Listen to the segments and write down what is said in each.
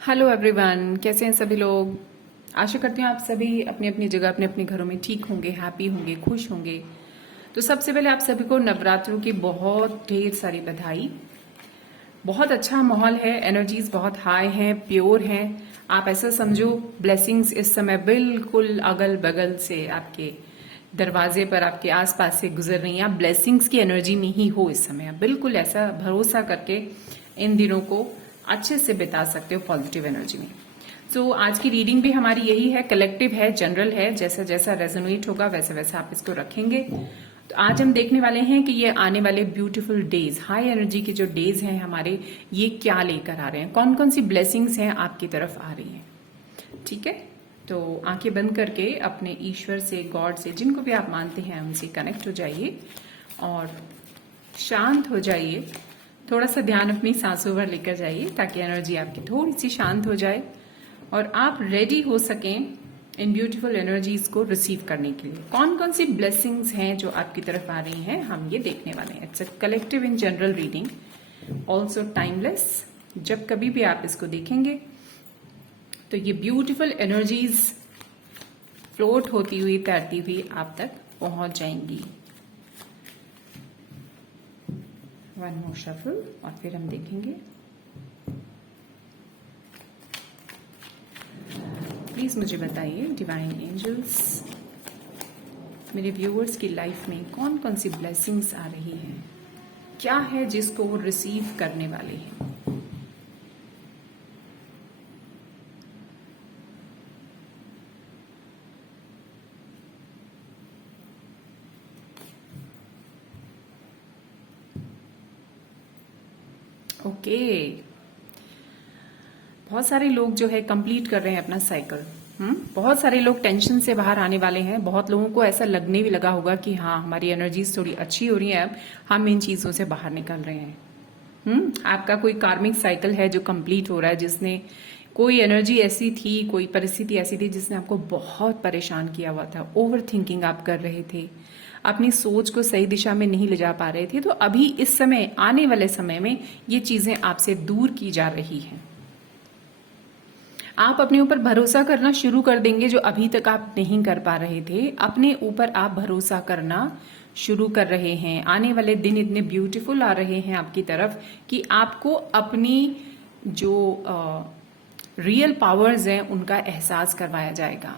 Hello everyone, कैसे हैं सभी लोग। आशा करती हूँ आप सभी अपनी अपनी जगह अपने अपने घरों में ठीक होंगे, हैप्पी होंगे, खुश होंगे। तो सबसे पहले आप सभी को नवरात्रों की बहुत ढेर सारी बधाई। बहुत अच्छा माहौल है, एनर्जीज बहुत हाई हैं, प्योर हैं। आप ऐसा समझो ब्लेसिंग्स इस समय बिल्कुल अगल बगल से आपके दरवाजे पर, आपके आसपास से गुजर रही हैं। आप ब्लेसिंग्स की एनर्जी में ही हो इस समय। आप बिल्कुल ऐसा भरोसा करके इन दिनों को अच्छे से बिता सकते हो पॉजिटिव एनर्जी में। सो आज की रीडिंग भी हमारी यही है, कलेक्टिव है, जनरल है। जैसा जैसा रेजोनेट होगा वैसे वैसा आप इसको रखेंगे। तो आज हम देखने वाले हैं कि ये आने वाले ब्यूटीफुल डेज, हाई एनर्जी के जो डेज हैं हमारे, ये क्या लेकर आ रहे हैं, कौन कौन सी ब्लेसिंग्स हैं आपकी तरफ आ रही हैं। ठीक है, तो आंखें बंद करके अपने ईश्वर से, गॉड से, जिनको भी आप मानते हैं उनसे कनेक्ट हो जाइए और शांत हो जाइए। थोड़ा सा ध्यान अपनी सांसों पर लेकर जाइए ताकि एनर्जी आपकी थोड़ी सी शांत हो जाए और आप रेडी हो सकें इन ब्यूटीफुल एनर्जीज को रिसीव करने के लिए। कौन कौन सी ब्लेसिंग्स हैं जो आपकी तरफ आ रही हैं, हम ये देखने वाले हैं। It's a collective in general reading, also timeless. जब कभी भी आप इसको देखेंगे तो ये ब्यूटीफुल एनर्जीज फ्लोट होती हुई, तैरती हुई आप तक पहुंच जाएंगी। वन मोर शफल और फिर हम देखेंगे। प्लीज मुझे बताइए डिवाइन एंजल्स, मेरे व्यूअर्स की लाइफ में कौन कौन सी ब्लेसिंग्स आ रही हैं, क्या है जिसको वो रिसीव करने वाले हैं। ओके, बहुत सारे लोग जो है कंप्लीट कर रहे हैं अपना साइकिल। बहुत सारे लोग टेंशन से बाहर आने वाले हैं। बहुत लोगों को ऐसा लगने भी लगा होगा कि हाँ, हमारी एनर्जीज थोड़ी अच्छी हो रही है, अब हम इन चीजों से बाहर निकल रहे हैं। आपका कोई कार्मिक साइकिल है जो कंप्लीट हो रहा है, जिसने कोई एनर्जी ऐसी थी, कोई परिस्थिति ऐसी थी जिसने आपको बहुत परेशान किया हुआ था। ओवर थिंकिंग आप कर रहे थे, अपनी सोच को सही दिशा में नहीं ले जा पा रहे थे। तो अभी इस समय, आने वाले समय में ये चीजें आपसे दूर की जा रही हैं। आप अपने ऊपर भरोसा करना शुरू कर देंगे, जो अभी तक आप नहीं कर पा रहे थे। अपने ऊपर आप भरोसा करना शुरू कर रहे हैं। आने वाले दिन इतने ब्यूटीफुल आ रहे हैं आपकी तरफ कि आपको अपनी जो रियल पावर्स हैं उनका एहसास करवाया जाएगा।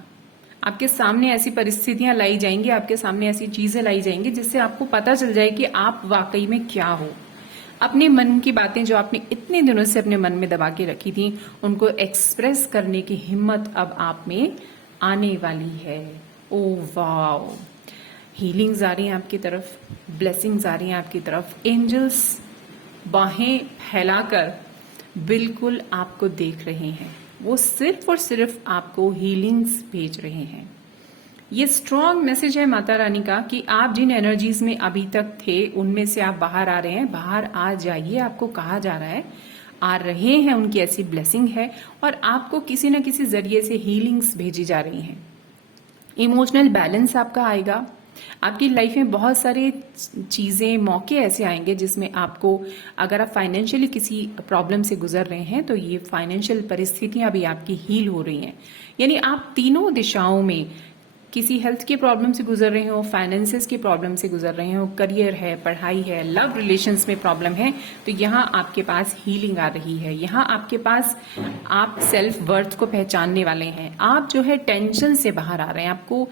आपके सामने ऐसी परिस्थितियां लाई जाएंगी, आपके सामने ऐसी चीजें लाई जाएंगी जिससे आपको पता चल जाए कि आप वाकई में क्या हो। अपने मन की बातें जो आपने इतने दिनों से अपने मन में दबा के रखी थी, उनको एक्सप्रेस करने की हिम्मत अब आप में आने वाली है। ओ वाओ, हीलिंग्स आ रही हैं आपकी तरफ, ब्लेसिंग्स आ रही हैं आपकी तरफ। एंजल्स बाहें फैलाकर बिल्कुल आपको देख रहे हैं। वो सिर्फ और सिर्फ आपको हीलिंग्स भेज रहे हैं। ये स्ट्रॉन्ग मैसेज है माता रानी का कि आप जिन एनर्जीज में अभी तक थे उनमें से आप बाहर आ रहे हैं। बाहर आ जाइए, आपको कहा जा रहा है। आ रहे हैं, उनकी ऐसी ब्लेसिंग है और आपको किसी न किसी जरिए से हीलिंग्स भेजी जा रही हैं। इमोशनल बैलेंस आपका आएगा। आपकी लाइफ में बहुत सारे चीजें, मौके ऐसे आएंगे जिसमें आपको, अगर आप फाइनेंशियली किसी प्रॉब्लम से गुजर रहे हैं तो ये फाइनेंशियल परिस्थितियां भी आपकी हील हो रही हैं। यानी आप तीनों दिशाओं में, किसी हेल्थ की प्रॉब्लम से गुजर रहे हो, फाइनेंसेस की प्रॉब्लम से गुजर रहे हो, करियर है, पढ़ाई है, लव रिलेशंस में प्रॉब्लम है, तो यहाँ आपके पास हीलिंग आ रही है। यहाँ आपके पास आप सेल्फ वर्थ को पहचानने वाले हैं। आप जो है टेंशन से बाहर आ रहे हैं, आपको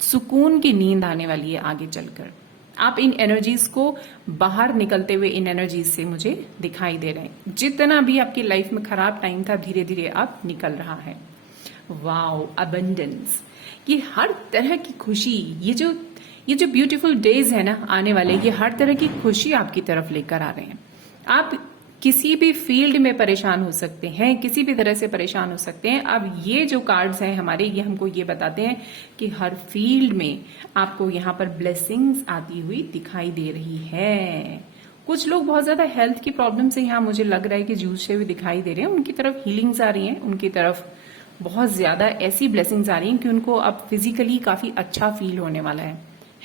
सुकून की नींद आने वाली है आगे चलकर। आप इन एनर्जीज को बाहर निकलते हुए, इन एनर्जीज से मुझे दिखाई दे रहे हैं। जितना भी आपकी लाइफ में खराब टाइम था, धीरे धीरे अब निकल रहा है। वाओ, अबंडेंस, ये हर तरह की खुशी, ये जो ब्यूटीफुल डेज है ना आने वाले, ये हर तरह की खुशी आपकी तरफ लेकर आ रहे हैं। आप किसी भी फील्ड में परेशान हो सकते हैं, किसी भी तरह से परेशान हो सकते हैं। अब ये जो कार्ड्स हैं हमारे, ये हमको ये बताते हैं कि हर फील्ड में आपको यहाँ पर ब्लेसिंग्स आती हुई दिखाई दे रही है। कुछ लोग बहुत ज्यादा हेल्थ की प्रॉब्लम से यहाँ मुझे लग रहा है कि जूझते हुए दिखाई दे रहे हैं, उनकी तरफ हीलिंग्स आ रही हैं, उनकी तरफ बहुत ज्यादा ऐसी ब्लेसिंग्स आ रही हैं कि उनको अब फिजिकली काफी अच्छा फील होने वाला है,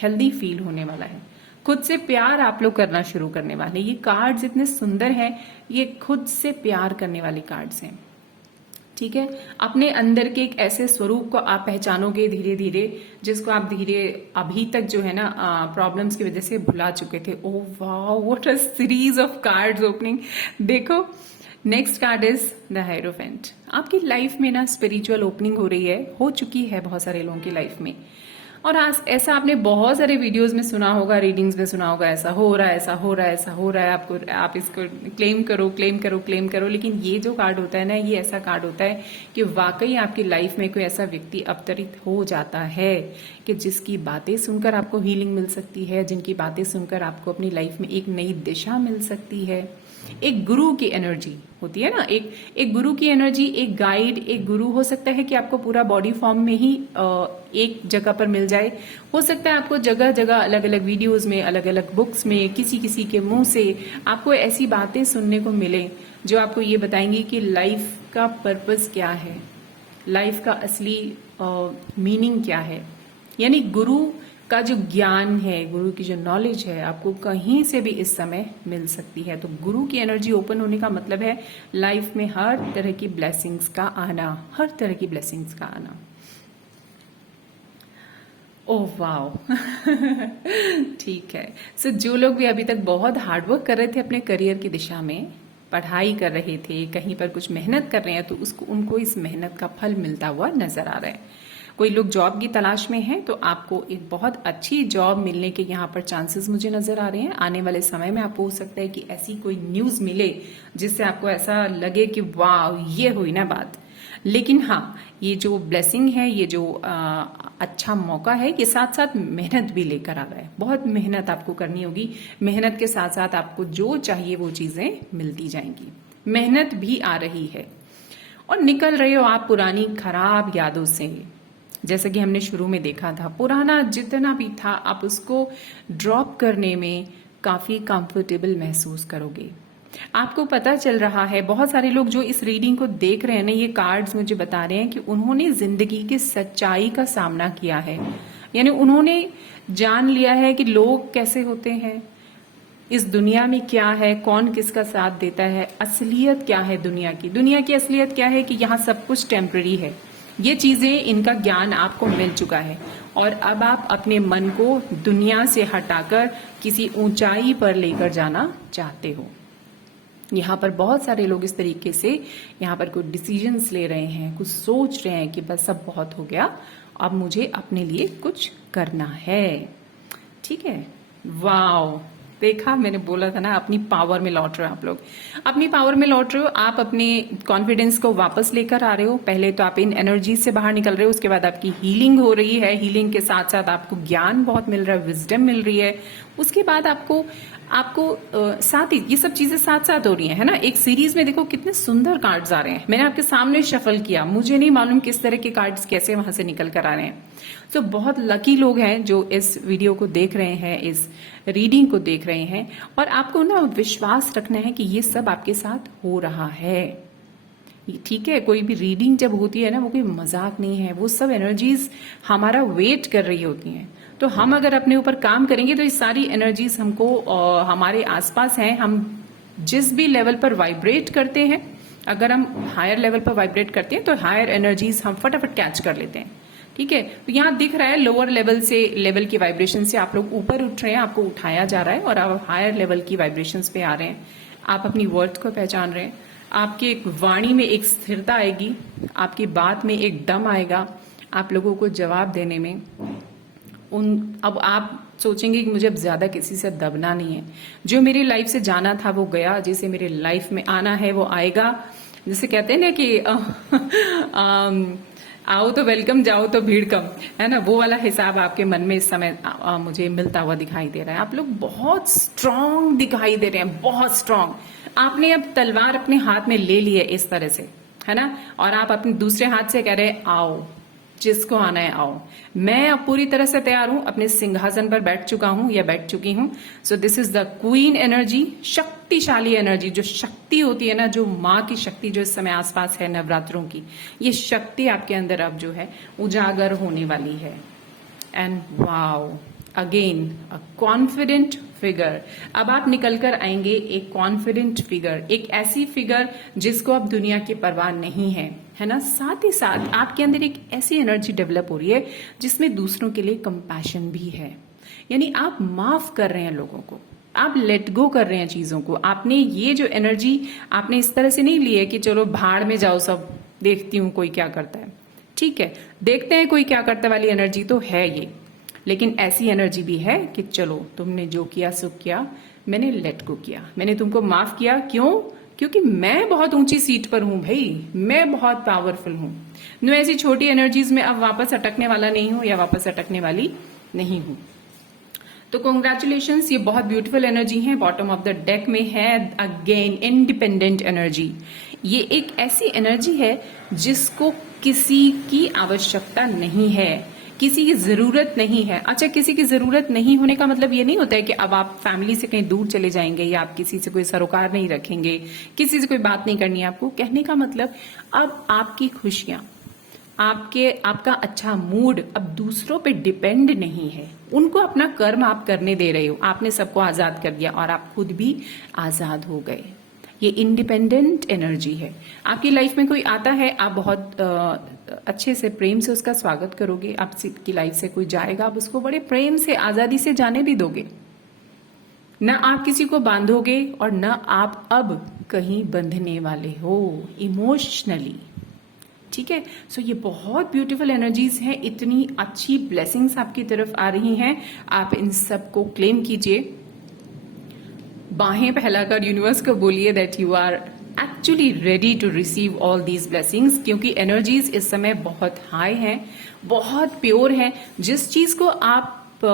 हेल्दी फील होने वाला है। खुद से प्यार आप लोग करना शुरू करने वाले। ये कार्ड्स इतने सुंदर हैं, ये खुद से प्यार करने वाले कार्ड्स हैं। ठीक है, अपने अंदर के एक ऐसे स्वरूप को आप पहचानोगे धीरे धीरे, जिसको आप अभी तक जो है ना प्रॉब्लम्स की वजह से भुला चुके थे। Oh wow, what a series of cards opening. देखो, next card is the hierophant. आपकी लाइफ में ना स्पिरिचुअल ओपनिंग हो रही है, हो चुकी है बहुत सारे लोगों की लाइफ में। और आज ऐसा आपने बहुत सारे वीडियोस में सुना होगा, रीडिंग्स में सुना होगा, ऐसा हो रहा है, ऐसा हो रहा है, ऐसा हो रहा है, आपको आप इसको क्लेम करो, क्लेम करो, क्लेम करो। लेकिन ये जो कार्ड होता है ना, ये ऐसा कार्ड होता है कि वाकई आपकी लाइफ में कोई ऐसा व्यक्ति अवतरित हो जाता है कि जिसकी बातें सुनकर आपको हीलिंग मिल सकती है, जिनकी बातें सुनकर आपको अपनी लाइफ में एक नई दिशा मिल सकती है। एक गुरु की एनर्जी होती है ना, एक गुरु की एनर्जी, एक गाइड, एक गुरु हो सकता है कि आपको पूरा बॉडी फॉर्म में ही एक जगह पर मिल जाए। हो सकता है आपको जगह जगह अलग अलग वीडियोस में, अलग अलग बुक्स में, किसी किसी के मुंह से आपको ऐसी बातें सुनने को मिले जो आपको ये बताएंगी कि लाइफ का पर्पस क्या है, लाइफ का असली मीनिंग क्या है। यानी गुरु का जो ज्ञान है, गुरु की जो नॉलेज है, आपको कहीं से भी इस समय मिल सकती है। तो गुरु की एनर्जी ओपन होने का मतलब है लाइफ में हर तरह की ब्लेसिंग्स का आना, हर तरह की ब्लेसिंग्स का आना। ओह वाओ ठीक है। सो जो लोग भी अभी तक बहुत हार्डवर्क कर रहे थे अपने करियर की दिशा में, पढ़ाई कर रहे थे, कहीं पर कुछ मेहनत कर रहे हैं, तो उनको इस मेहनत का फल मिलता हुआ नजर आ रहा है। कोई लोग जॉब की तलाश में हैं तो आपको एक बहुत अच्छी जॉब मिलने के यहाँ पर चांसेस मुझे नजर आ रहे हैं। आने वाले समय में आपको हो सकता है कि ऐसी कोई न्यूज मिले जिससे आपको ऐसा लगे कि वाह, ये हुई ना बात। लेकिन हाँ, ये जो ब्लेसिंग है, ये जो अच्छा मौका है, ये साथ साथ मेहनत भी लेकर आ रहा है। बहुत मेहनत आपको करनी होगी, मेहनत के साथ साथ आपको जो चाहिए वो चीजें मिलती जाएंगी। मेहनत भी आ रही है और निकल रहे हो आप पुरानी खराब यादों से। जैसे कि हमने शुरू में देखा था, पुराना जितना भी था आप उसको ड्रॉप करने में काफी कंफर्टेबल महसूस करोगे। आपको पता चल रहा है, बहुत सारे लोग जो इस रीडिंग को देख रहे हैं ना, ये कार्ड्स मुझे बता रहे हैं कि उन्होंने जिंदगी की सच्चाई का सामना किया है। यानी उन्होंने जान लिया है कि लोग कैसे होते हैं, इस दुनिया में क्या है, कौन किसका साथ देता है, असलियत क्या है दुनिया की। दुनिया की असलियत क्या है कि यहाँ सब कुछ टेम्पररी है। ये चीजें, इनका ज्ञान आपको मिल चुका है और अब आप अपने मन को दुनिया से हटाकर किसी ऊंचाई पर लेकर जाना चाहते हो। यहाँ पर बहुत सारे लोग इस तरीके से यहाँ पर कुछ डिसीजंस ले रहे हैं, कुछ सोच रहे हैं कि बस सब बहुत हो गया, अब मुझे अपने लिए कुछ करना है। ठीक है, वाओ, देखा, मैंने बोला था ना, अपनी पावर में लौट रहे हो आप लोग, अपनी पावर में लौट रहे हो। आप अपने कॉन्फिडेंस को वापस लेकर आ रहे हो। पहले तो आप इन एनर्जी से बाहर निकल रहे हो, उसके बाद आपकी हीलिंग हो रही है, हीलिंग के साथ साथ आपको ज्ञान बहुत मिल रहा है, विजडम मिल रही है। उसके बाद आपको साथ ही ये सब चीजें साथ साथ हो रही है ना। एक सीरीज में देखो कितने सुंदर कार्ड्स आ रहे हैं, मैंने आपके सामने शफल किया, मुझे नहीं मालूम किस तरह के कार्ड्स कैसे वहां से निकल कर आ रहे हैं। तो बहुत लकी लोग हैं जो इस वीडियो को देख रहे हैं, इस रीडिंग को देख रहे हैं। और आपको ना विश्वास रखना है कि ये सब आपके साथ हो रहा है। ठीक है, कोई भी रीडिंग जब होती है ना, वो कोई मजाक नहीं है, वो सब एनर्जीज हमारा वेट कर रही होती हैं। तो हम अगर अपने ऊपर काम करेंगे तो ये सारी एनर्जीज हमको हमारे आसपास हैं। हम जिस भी लेवल पर वाइब्रेट करते हैं, अगर हम हायर लेवल पर वाइब्रेट करते हैं तो हायर एनर्जीज हम फटाफट कैच कर लेते हैं। ठीक है, तो यहाँ दिख रहा है लोअर लेवल की वाइब्रेशन से आप लोग ऊपर उठ रहे हैं, आपको उठाया जा रहा है और आप हायर लेवल की वाइब्रेशन पे आ रहे हैं। आप अपनी वर्थ को पहचान रहे हैं, आपकी एक वाणी में एक स्थिरता आएगी, आपकी बात में एक दम आएगा, आप लोगों को जवाब देने में अब आप सोचेंगे कि मुझे अब ज्यादा किसी से दबना नहीं है। जो मेरी लाइफ से जाना था वो गया, जिसे मेरे लाइफ में आना है वो आएगा। जैसे कहते हैं ना कि आओ तो वेलकम, जाओ तो भीड़ कम, है ना, वो वाला हिसाब आपके मन में इस समय मुझे मिलता हुआ दिखाई दे रहा है। आप लोग बहुत स्ट्रांग दिखाई दे रहे हैं, बहुत स्ट्रांग। आपने अब तलवार अपने हाथ में ले ली है इस तरह से, है ना, और आप अपने दूसरे हाथ से कह रहे हैं आओ, जिसको आना है आओ। मैं अब पूरी तरह से तैयार हूं, अपने सिंहासन पर बैठ चुका हूं या बैठ चुकी हूं। So this is the queen energy, शक्तिशाली एनर्जी। जो शक्ति होती है ना, जो माँ की शक्ति जो इस समय आसपास है नवरात्रों की, ये शक्ति आपके अंदर अब जो है उजागर होने वाली है। And wow, again a confident figure. अब आप निकल कर आएंगे एक कॉन्फिडेंट फिगर, एक ऐसी फिगर जिसको अब दुनिया की परवाह नहीं है ना। साथ ही साथ आपके अंदर एक ऐसी एनर्जी डेवलप हो रही है जिसमें दूसरों के लिए कंपैशन भी है, यानी आप माफ कर रहे हैं लोगों को, आप लेट गो कर रहे हैं चीजों को। आपने ये जो एनर्जी आपने इस तरह से नहीं ली है कि चलो भाड़ में जाओ सब, देखती हूं कोई क्या करता है, ठीक है, देखते हैं कोई क्या करता वाली एनर्जी तो है ये, लेकिन ऐसी एनर्जी भी है कि चलो तुमने जो किया सो किया, मैंने लेट गो किया, मैंने तुमको माफ किया। क्यों? क्योंकि मैं बहुत ऊंची सीट पर हूं भाई, मैं बहुत पावरफुल हूं। मैं ऐसी छोटी एनर्जीज में अब वापस अटकने वाला नहीं हूं या वापस अटकने वाली नहीं हूं। तो कॉन्ग्रेचुलेशंस, ये बहुत ब्यूटीफुल एनर्जी है। बॉटम ऑफ द डेक में है अगेन इंडिपेंडेंट एनर्जी। ये एक ऐसी एनर्जी है जिसको किसी की आवश्यकता नहीं है, किसी की जरूरत नहीं है। अच्छा, किसी की जरूरत नहीं होने का मतलब ये नहीं होता है कि अब आप फैमिली से कहीं दूर चले जाएंगे या आप किसी से कोई सरोकार नहीं रखेंगे, किसी से कोई बात नहीं करनी है आपको। कहने का मतलब अब आपकी खुशियां, आपका अच्छा मूड अब दूसरों पे डिपेंड नहीं है, उनको अपना कर्म आप करने दे रहे हो। आपने सबको आजाद कर दिया और आप खुद भी आजाद हो गए। ये इंडिपेंडेंट एनर्जी है। आपकी लाइफ में कोई आता है, आप बहुत अच्छे से प्रेम से उसका स्वागत करोगे। आपकी लाइफ से कोई जाएगा, आप उसको बड़े प्रेम से आजादी से जाने भी दोगे। न आप किसी को बांधोगे और न आप अब कहीं बंधने वाले हो इमोशनली, ठीक है। सो ये बहुत ब्यूटीफुल एनर्जीज हैं, इतनी अच्छी ब्लेसिंग्स आपकी तरफ आ रही हैं। आप इन सबको क्लेम कीजिए, बाहें फैलाकर यूनिवर्स को बोलिए that you are actually ready to receive all these blessings, क्योंकि एनर्जीज इस समय बहुत हाई हैं, बहुत प्योर हैं। जिस चीज को आप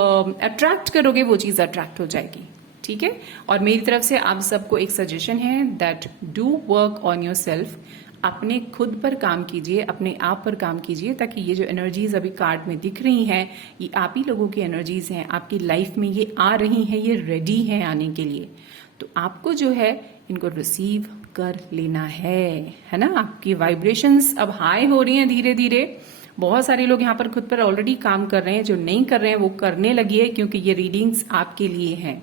अट्रैक्ट करोगे वो चीज अट्रैक्ट हो जाएगी, ठीक है। और मेरी तरफ से आप सबको एक सजेशन है that do work on your self. अपने खुद पर काम कीजिए, अपने आप पर काम कीजिए, ताकि ये जो एनर्जीज अभी कार्ड में दिख रही हैं ये आप ही लोगों की एनर्जीज हैं, आपकी लाइफ में ये आ रही हैं, ये रेडी हैं आने के लिए। तो आपको जो है इनको रिसीव कर लेना है ना। आपकी वाइब्रेशंस अब हाई हो रही हैं धीरे धीरे। बहुत सारे लोग यहाँ पर खुद पर ऑलरेडी काम कर रहे हैं, जो नहीं कर रहे हैं वो करने लगिए, क्योंकि ये रीडिंग्स आपके लिए हैं।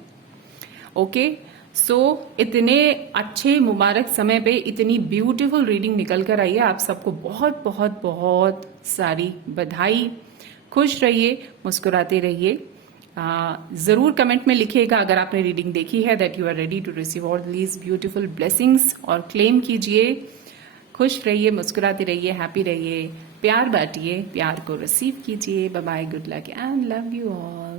ओके, सो इतने अच्छे मुबारक समय पे इतनी ब्यूटीफुल रीडिंग निकल कर आई है। आप सबको बहुत बहुत बहुत सारी बधाई। खुश रहिए, मुस्कुराते रहिए। जरूर कमेंट में लिखिएगा अगर आपने रीडिंग देखी है that you are ready to receive all these beautiful blessings, और क्लेम कीजिए। खुश रहिए, मुस्कुराते रहिए, हैप्पी रहिए, प्यार बांटिए, प्यार को रिसीव कीजिए। Bye bye, good luck and love you all.